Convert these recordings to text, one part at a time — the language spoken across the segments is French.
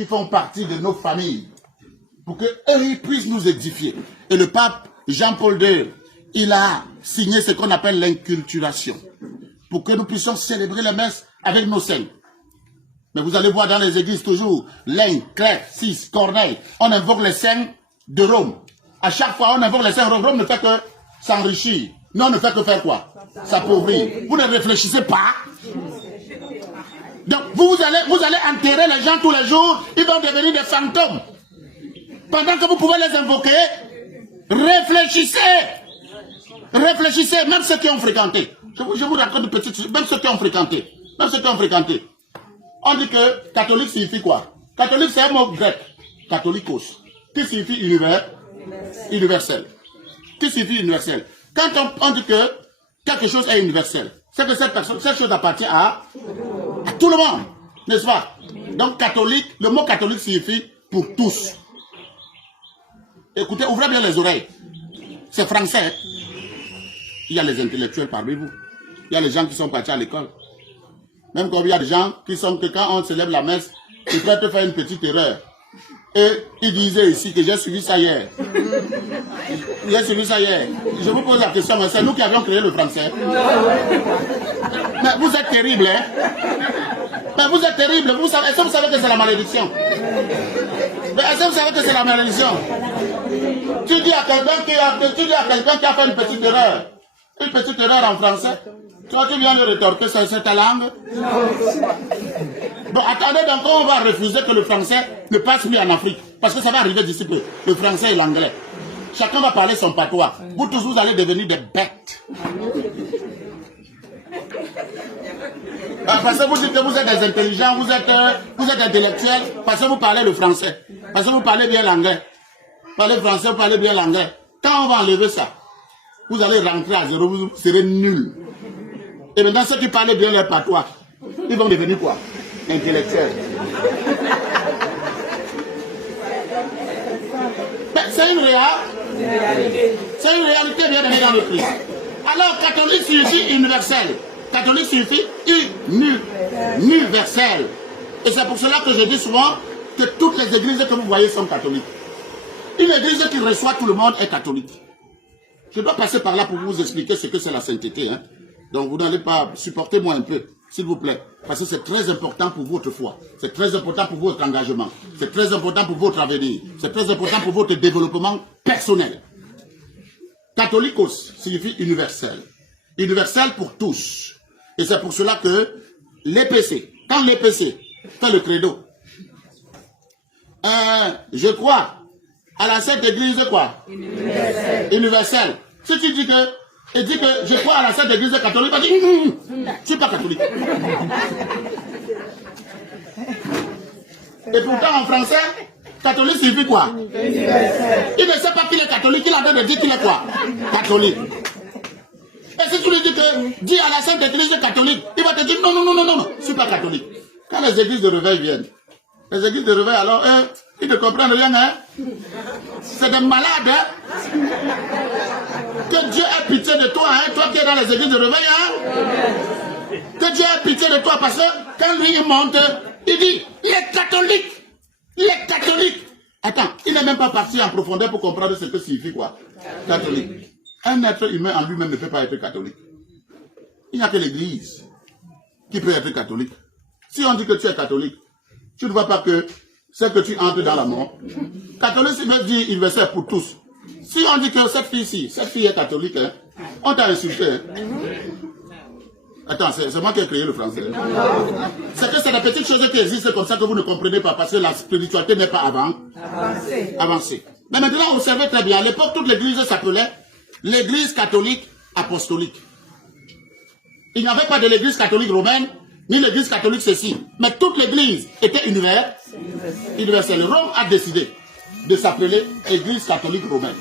qui font partie de nos familles, pour qu'eux puissent nous édifier. Et le pape Jean-Paul II, il a signé ce qu'on appelle l'inculturation, pour que nous puissions célébrer les messes avec nos saints. Mais vous allez voir dans les églises toujours, Laine, Claire, Cis, Corneille, on invoque les saints de Rome. À chaque fois, on invoque les saints de Rome, ne fait que s'enrichir. Non, on ne fait que faire quoi? S'appauvrir. Vous ne réfléchissez pas. Donc, vous allez enterrer les gens tous les jours, ils vont devenir des fantômes. Pendant que vous pouvez les invoquer, réfléchissez. Réfléchissez, même ceux qui ont fréquenté. Je vous raconte une petite chose, même ceux qui ont fréquenté. On dit que catholique signifie quoi? Catholique, c'est un mot grec. Catholikos. Qui signifie universel. Qui signifie universel? Quand on dit que quelque chose est universel, c'est que cette chose appartient à tout le monde. N'est-ce pas? Donc catholique, le mot catholique signifie pour tous. Écoutez, ouvrez bien les oreilles. C'est français. Il y a les intellectuels parmi vous. Il y a les gens qui sont partis à l'école. Même comme il y a des gens qui sont que quand on célèbre la messe, ils peuvent te faire une petite erreur. Et ils disaient ici que j'ai suivi ça hier. J'ai suivi ça hier. Je vous pose la question, mais c'est nous qui avions créé le français. Mais vous êtes terrible, hein? Mais vous êtes terrible. Est-ce que vous savez que c'est la malédiction? Mais est-ce que vous savez que c'est la malédiction? Tu dis à quelqu'un qui a fait une petite erreur en français. Toi, tu viens de rétorquer, c'est ta langue? Bon, attendez, donc on va refuser que le français ne passe plus en Afrique. Parce que ça va arriver d'ici peu. Le français et l'anglais. Chacun va parler son patois. Vous tous, vous allez devenir des bêtes. Parce que vous dites que vous êtes des intelligents, vous êtes intellectuels, parce que vous parlez le français. Parce que vous parlez bien l'anglais. Vous parlez français, vous parlez bien l'anglais. Quand on va enlever ça, vous allez rentrer à zéro, vous serez nuls. Et maintenant, ceux qui parlent bien leur patois, ils vont devenir quoi? Intellectuels. C'est une réalité. C'est une réalité bien donnée dans le Christ. Alors, catholique signifie universel. Catholique signifie universel. Et c'est pour cela que je dis souvent que toutes les églises que vous voyez sont catholiques. Une église qui reçoit tout le monde est catholique. Je dois passer par là pour vous expliquer ce que c'est la sainteté. Hein. Donc vous n'allez pas supporter moi un peu, s'il vous plaît. Parce que c'est très important pour votre foi. C'est très important pour votre engagement. C'est très important pour votre avenir. C'est très important pour votre développement personnel. Catholicos signifie universel. Universel pour tous. Et c'est pour cela que l'EPC, quand l'EPC fait le credo, je crois à la Sainte Église quoi? Universelle. Si tu dis que, et dis que je crois à la Sainte Église catholique, tu dis, je suis pas catholique. Et pourtant en français, catholique signifie quoi? Il ne sait pas qu'il est catholique, il a l'air de dire qu'il est quoi? Catholique. Et si tu lui dis que, dis à la Sainte Église catholique, il va te dire non, je ne suis pas catholique. Quand les églises de réveil viennent, les églises de réveil alors, ils ne comprennent rien, hein? C'est des malades, hein? Que Dieu ait pitié de toi, hein? Toi qui es dans les églises de réveil, hein? Que Dieu ait pitié de toi, parce que quand lui il monte, il dit, il est catholique! Il est catholique! Attends, il n'est même pas parti en profondeur pour comprendre ce que signifie quoi? Catholique. Un être humain en lui-même ne peut pas être catholique. Il n'y a que l'Église qui peut être catholique. Si on dit que tu es catholique, tu ne vois pas que c'est que tu entres dans la mort. Catholique, c'est même dit universel pour tous. Si on dit que cette fille est catholique, hein, on t'a insulté. Hein. Attends, c'est moi qui ai créé le français. C'est que c'est des petites choses qui existent comme ça que vous ne comprenez pas parce que la spiritualité n'est pas avancée. Mais maintenant, observez très bien. À l'époque, toute l'église s'appelait l'église catholique apostolique. Il n'y avait pas de l'église catholique romaine, ni l'église catholique ceci. Mais toute l'église était universelle. Rome a décidé de s'appeler église catholique romaine.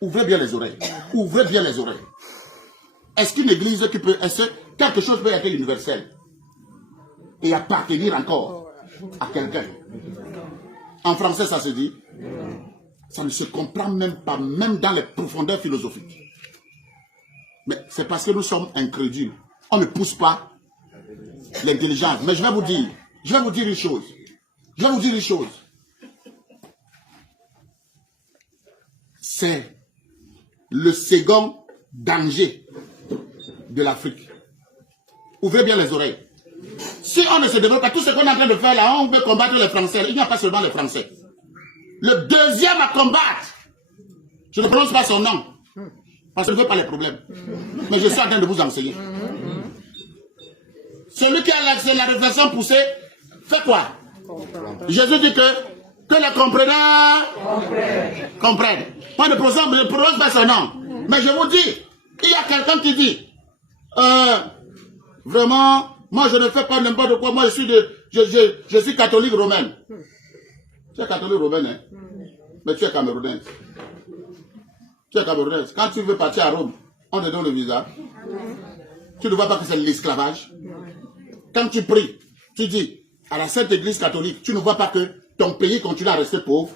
Ouvrez bien les oreilles. Ouvrez bien les oreilles. Est-ce qu'une église qui peut... Est-ce que quelque chose peut être universel et appartenir encore à quelqu'un? En français, ça se dit. Ça ne se comprend même pas, même dans les profondeurs philosophiques. Mais c'est parce que nous sommes incrédules. On ne pousse pas l'intelligence. Mais je vais vous dire une chose. Je vais vous dire une chose. C'est le second danger de l'Afrique. Ouvrez bien les oreilles. Si on ne se développe pas, tout ce qu'on est en train de faire là, on veut combattre les Français. Il n'y a pas seulement les Français. Le deuxième à combattre, je ne prononce pas son nom, parce que je ne veux pas les problèmes. Mais je suis en train de vous enseigner. Celui qui a la réflexion poussée, fait quoi? Jésus dit que les comprenants comprennent. Moi, je ne prononce pas son nom. Mais je vous dis, il y a quelqu'un qui dit, vraiment, moi je ne fais pas n'importe quoi, moi je suis catholique romaine. Tu es catholique romaine, hein? Mais tu es camerounaise. Tu es camerounaise. Quand tu veux partir à Rome, on te donne le visa. Tu ne vois pas que c'est l'esclavage. Quand tu pries, tu dis à la Sainte Église catholique, tu ne vois pas que ton pays continue à rester pauvre.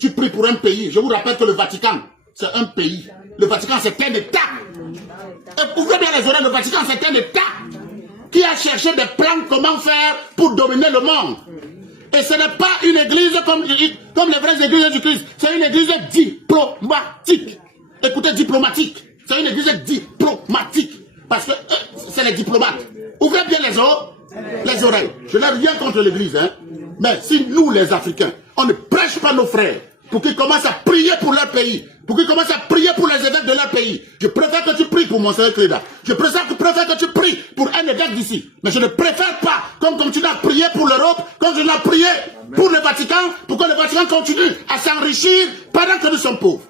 Tu pries pour un pays. Je vous rappelle que le Vatican, c'est un pays. Le Vatican, c'est un État. Et ouvrez bien les oreilles, le Vatican, c'est un État qui a cherché des plans comment faire pour dominer le monde. Et ce n'est pas une église comme les vraies églises du Christ. C'est une église diplomatique. Écoutez, diplomatique. C'est une église diplomatique. Parce que c'est les diplomates. Ouvrez bien les oreilles. Je n'ai rien contre l'église. Hein. Mais si nous, les Africains, on ne prêche pas nos frères pour qu'ils commencent à prier pour leur pays, pour qu'ils commencent à prier pour les évêques de leur pays, je préfère que tu pries pour Monseigneur Cléda. Je préfère que tu pries pour un évêque d'ici. Mais je ne préfère pas qu'on continue à prier pour l'Europe, qu'on continue à prier pour le Vatican, pour que le Vatican continue à s'enrichir pendant que nous sommes pauvres.